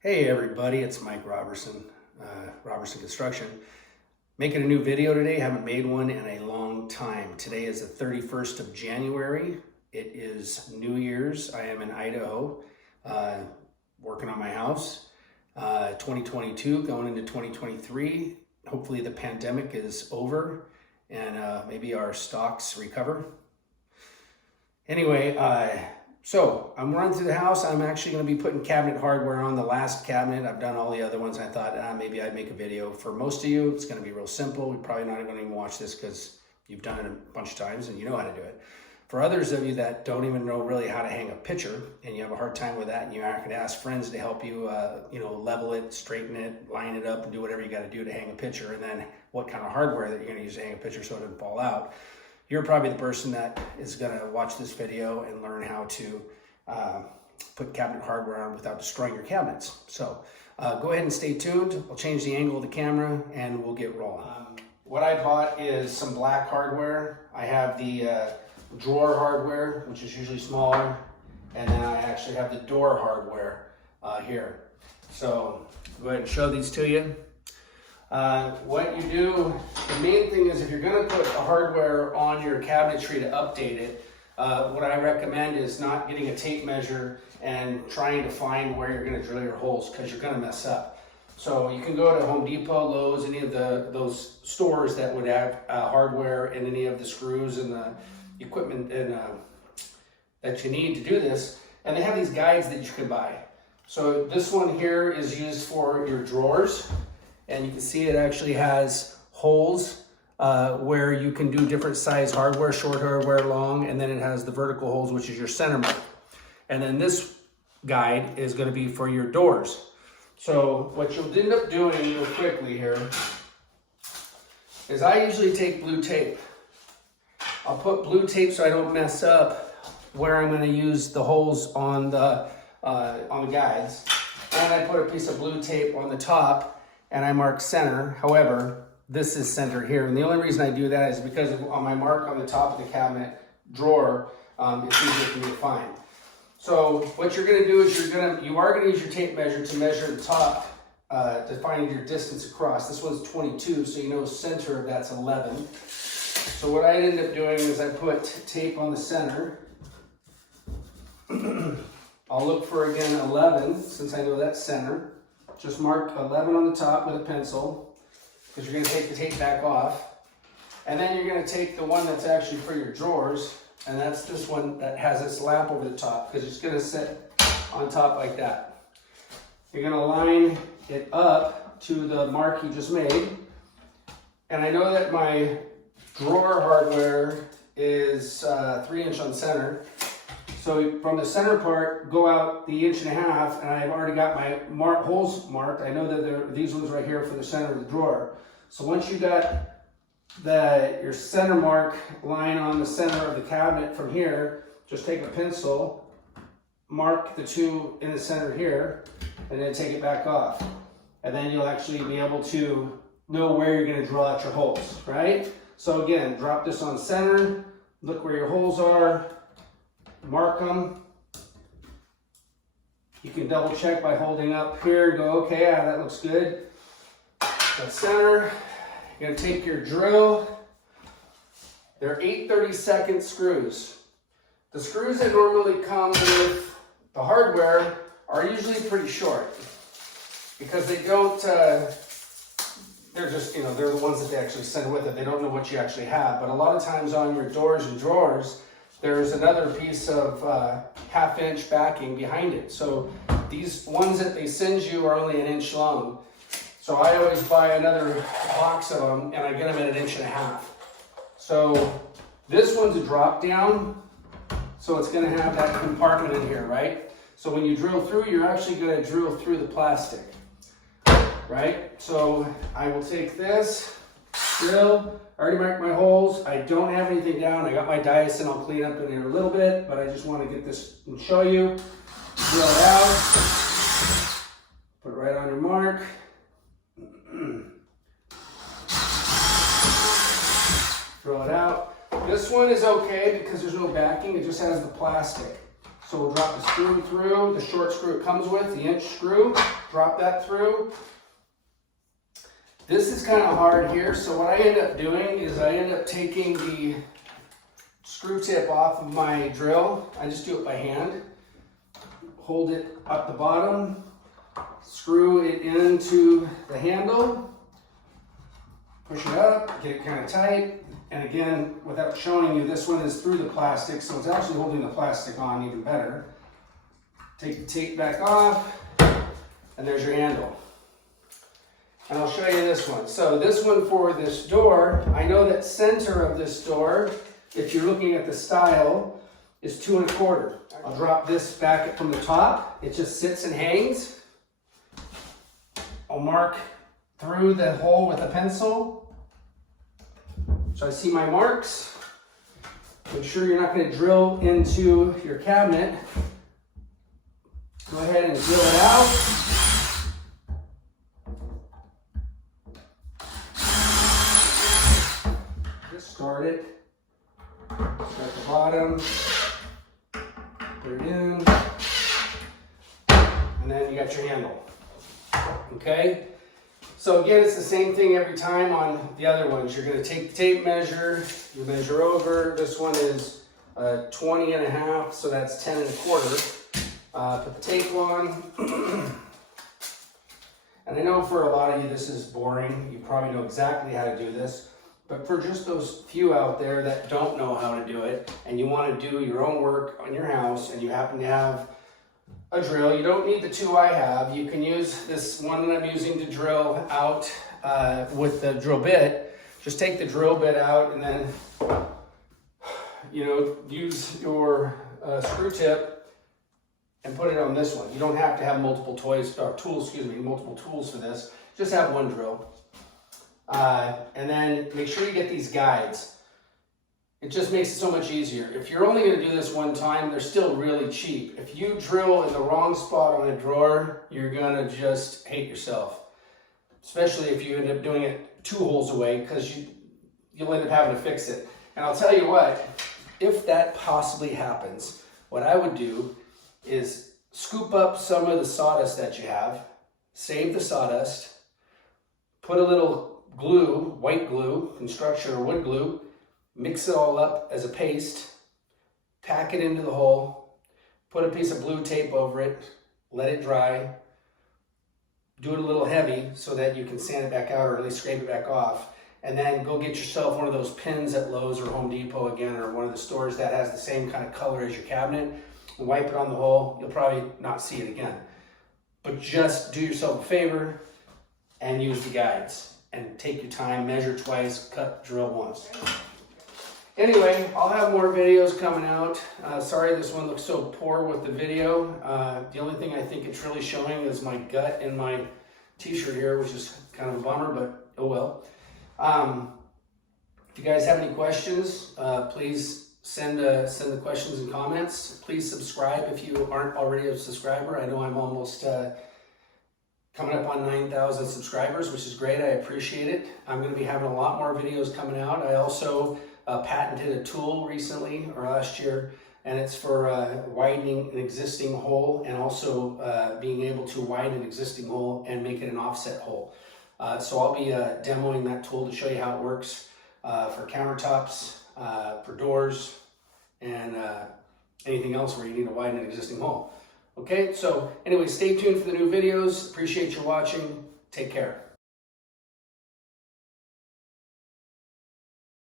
Hey everybody, it's Mike Robertson, Robertson Construction. Making a new video today. Haven't made one in a long time. Today is the 31st of January. It is New Year's. I am in Idaho, working on my house. 2022 going into 2023. Hopefully the pandemic is over and maybe our stocks recover. Anyway, so I'm running through the house. I'm actually going to be putting cabinet hardware on the last cabinet. I've done all the other ones. I thought maybe I'd make a video. For most of you, it's going to be real simple. You're probably not going to even watch this because you've done it a bunch of times and you know how to do it. For others of you that don't even know really how to hang a picture and you have a hard time with that and you are going to ask friends to help you, level it, straighten it, line it up, and do whatever you got to do to hang a picture, and then what kind of hardware that you're going to use to hang a picture so it doesn't fall out. You're probably the person that is going to watch this video and learn how to put cabinet hardware on without destroying your cabinets. So go ahead and stay tuned. I'll change the angle of the camera and we'll get rolling. What I bought is some black hardware. I have the drawer hardware, which is usually smaller, and then I actually have the door hardware here. So go ahead and show these to you. What you do, the main thing is if you're going to put the hardware on your cabinetry to update it, what I recommend is not getting a tape measure and trying to find where you're going to drill your holes, because you're going to mess up. So you can go to Home Depot, Lowe's, any of those stores that would have hardware and any of the screws and the equipment and that you need to do this, and they have these guides that you can buy. So this one here is used for your drawers. And you can see it actually has holes where you can do different size hardware, short hardware, long, and then it has the vertical holes, which is your center mark. And then this guide is going to be for your doors. So what you'll end up doing real quickly here is I usually take blue tape. I'll put blue tape so I don't mess up where I'm going to use the holes on the guides. And I put a piece of blue tape on the top and I mark center. However, this is center here. And the only reason I do that is because on my mark on the top of the cabinet drawer, it's easier for me to find. So what you're gonna do is you are gonna use your tape measure to measure the top to find your distance across. This one's 22, so you know center of that's 11. So what I end up doing is I put tape on the center. I'll look for, again, 11, since I know that's center. Just mark 11 on the top with a pencil, because you're going to take the tape back off. And then you're going to take the one that's actually for your drawers, and that's this one that has its lap over the top, because it's going to sit on top like that. You're going to line it up to the mark you just made. And I know that my drawer hardware is 3" on center. So from the center part, go out the 1.5 inches, and I've already got my holes marked. I know that these ones right here for the center of the drawer. So once you got your center mark line on the center of the cabinet from here, just take a pencil, mark the two in the center here, and then take it back off. And then you'll actually be able to know where you're going to drill out your holes, right? So again, drop this on center, look where your holes are, mark them. You can double check by holding up here and go, okay, yeah, that looks good. The center, you're going to take your drill. They're 8/32 screws. The screws that normally come with the hardware are usually pretty short because they don't, they're just, they're the ones that they actually send with it. They don't know what you actually have. But a lot of times on your doors and drawers, there's another piece of 1/2 inch backing behind it. So these ones that they send you are only 1 inch long. So I always buy another box of them and I get them at 1.5 inches. So this one's a drop down. So it's gonna have that compartment in here, right? So when you drill through, you're actually gonna drill through the plastic, right? So I will take this drill. I already marked my holes. I don't have anything down. I got my dice and I'll clean up in here a little bit, but I just want to get this and show you. Drill it out. Put it right on your mark. Drill it out. This one is okay because there's no backing. It just has the plastic. So we'll drop the screw through, the short screw it comes with, the inch screw, drop that through. This is kind of hard here, so what I end up doing is I end up taking the screw tip off of my drill. I just do it by hand. Hold it up the bottom, screw it into the handle, push it up, get it kind of tight. And again, without showing you, this one is through the plastic, so it's actually holding the plastic on even better. Take the tape back off, and there's your handle. And I'll show you this one. So this one for this door, I know that center of this door, if you're looking at the style, is 2 1/4. I'll drop this back from the top. It just sits and hangs. I'll mark through the hole with a pencil. So I see my marks. Make sure you're not going to drill into your cabinet. Go ahead and drill it out. Just start it. Start the bottom. Put it in. And then you got your handle. Okay? So again, it's the same thing every time on the other ones. You're going to take the tape measure, you measure over. This one is 20 1/2, so that's 10 1/4. Put the tape on. And I know for a lot of you this is boring. You probably know exactly how to do this. But for just those few out there that don't know how to do it, and you want to do your own work on your house, and you happen to have a drill, you don't need the two I have. You can use this one that I'm using to drill out with the drill bit. Just take the drill bit out and then, use your screw tip and put it on this one. You don't have to have multiple multiple tools for this. Just have one drill. And then make sure you get these guides. It just makes it so much easier. If you're only going to do this one time, they're still really cheap. If you drill in the wrong spot on a drawer, you're going to just hate yourself. Especially if you end up doing it 2 holes away, because you'll end up having to fix it. And I'll tell you what, if that possibly happens, what I would do is scoop up some of the sawdust that you have, save the sawdust, put a little glue, white glue, construction or wood glue, mix it all up as a paste, tack it into the hole, put a piece of blue tape over it, let it dry, do it a little heavy so that you can sand it back out or at least scrape it back off, and then go get yourself one of those pins at Lowe's or Home Depot again, or one of the stores that has the same kind of color as your cabinet, and wipe it on the hole. You'll probably not see it again. But just do yourself a favor and use the guides. And take your time, measure twice, cut, drill once. Anyway, I'll have more videos coming out. Sorry this one looks so poor with the video. The only thing I think it's really showing is my gut in my t-shirt here, which is kind of a bummer, but oh well. If you guys have any questions, please send the questions and comments. Please subscribe if you aren't already a subscriber. I know I'm almost coming up on 9,000 subscribers, which is great. I appreciate it. I'm going to be having a lot more videos coming out. I also patented a tool recently, or last year, and it's for widening an existing hole and also being able to widen an existing hole and make it an offset hole. So I'll be demoing that tool to show you how it works for countertops, for doors, and anything else where you need to widen an existing hole. Okay, so anyway, stay tuned for the new videos. Appreciate you watching. Take care.